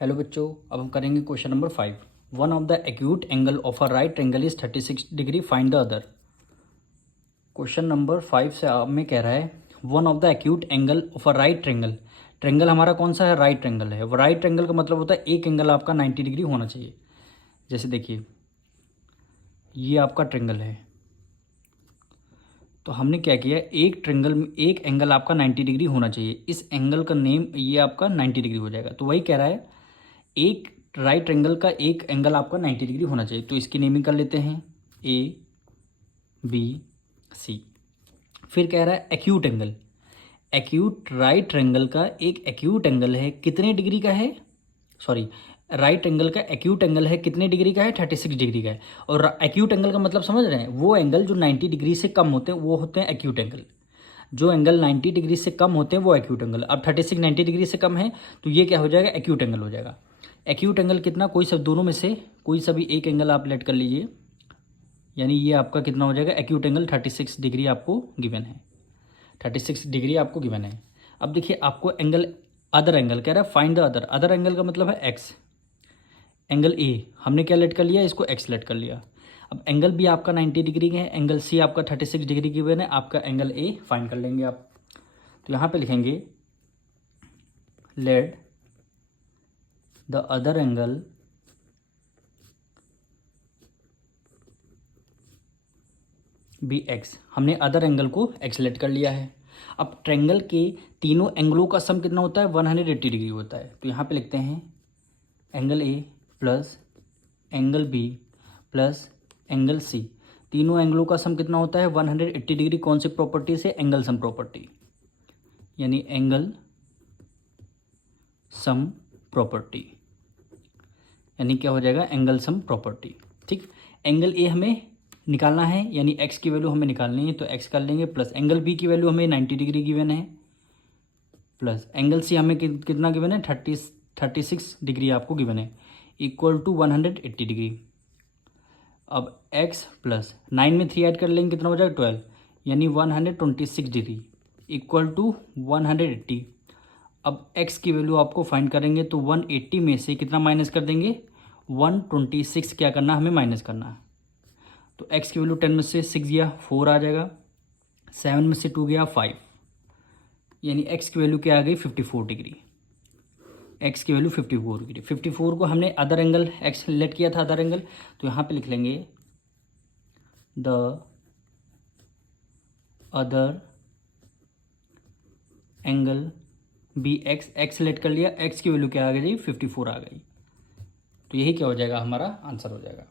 Hello बच्चों, अब हम करेंगे question number 5। One of the acute angle of a right triangle is 36 degree, find the other. Question number 5 से आप में कह रहा है one of the acute angle of a right triangle. Triangle हमारा कौन सा है? राइट ट्रायंगल है। राइट ट्रायंगल का मतलब होता है एक एंगल आपका 90 डिग्री होना चाहिए। जैसे देखिए ये आपका ट्रायंगल है, तो हमने क्या किया, एक ट्रायंगल में एक एंगल आपका 90 डिग्री होना चाहिए। इस एंगल का नेम ये आपका 90 डिग्री हो जाएगा। तो वही कह रहा है एक राइट एंगल का एक एंगल आपका 90 डिग्री होना चाहिए। तो इसकी नेमिंग कर लेते हैं ए बी सी। फिर कह रहा है acute angle. Acute right angle का एक एक्यूट एंगल है, कितने डिग्री का है? सॉरी, राइट एंगल का एक्यूट एंगल है कितने डिग्री का है? 36 डिग्री का है। और एक्यूट एंगल का मतलब समझ रहे हैं, वो एंगल जो 90 डिग्री से कम होते हैं वो होते हैं एक्यूट एंगल। जो एंगल 90 डिग्री से कम होते हैं वो एक्यूट एंगल। अब 36 90 डिग्री से कम है तो ये क्या हो जाएगा? एक्यूट एंगल हो जाएगा। एक्यूट एंगल कितना? कोई सब दोनों में से कोई सा भी एक एंगल आप लेट कर लीजिए, यानी ये आपका कितना हो जाएगा? एक्यूट एंगल 36 डिग्री आपको गिवन है। 36 डिग्री आपको गिवन है। अब देखिए आपको एंगल अदर एंगल कह रहा है, find the other. Other angle का मतलब है एक्स। एंगल ए हमने क्या लेट कर लिया? इसको एक्स लेट कर लिया। अब एंगल बी आपका 90 डिग्री का है, एंगल सी आपका 36 डिग्री गिवन है, आपका एंगल ए फाइंड कर लेंगे आप। तो यहाँ पे लिखेंगे let the other angle B X. हमने अदर एंगल को एक्स लेट कर लिया है। अब ट्रायंगल के तीनों एंगलों का सम कितना होता है? 180 डिग्री होता है। तो यहाँ पे लिखते हैं angle A plus angle B plus angle C. तीनों एंगलों का सम कितना होता है? 180 डिग्री। कौन सी प्रॉपर्टी से? एंगल सम प्रॉपर्टी, यानी एंगल सम प्रॉपर्टी, यानी क्या हो जाएगा? Angle sum property. ठीक, एंगल ए हमें निकालना है, यानी एक्स की वैल्यू हमें निकालनी है, तो एक्स कर लेंगे, प्लस एंगल बी की वैल्यू हमें 90 डिग्री गिवन है, प्लस एंगल सी हमें कितना गिवन है? 36 डिग्री आपको गिवन है, इक्वल टू 180 डिग्री। अब एक्स प्लस 9 में 3 ऐड कर लेंगे, कितना हो जाएगा? 12, यानी 126 डिग्री इक्वल टू 180। अब x की वैल्यू आपको फाइंड करेंगे तो 180 में से कितना माइनस कर देंगे? 126 क्या करना हमें? माइनस करना है। तो x की वैल्यू 10 में से 6 गया 4 आ जाएगा, 7 में से 2 गया 5, यानी x की वैल्यू क्या आ गई? 54 डिग्री। x की वैल्यू 54 डिग्री। 54 को हमने अदर एंगल x लेट किया था, अदर एंगल। तो यहाँ पे लिख लेंगे the other angle B X let कर लिया, x की वैल्यू क्या आ गई? 54 आ गई। तो यही क्या हो जाएगा? हमारा आंसर हो जाएगा।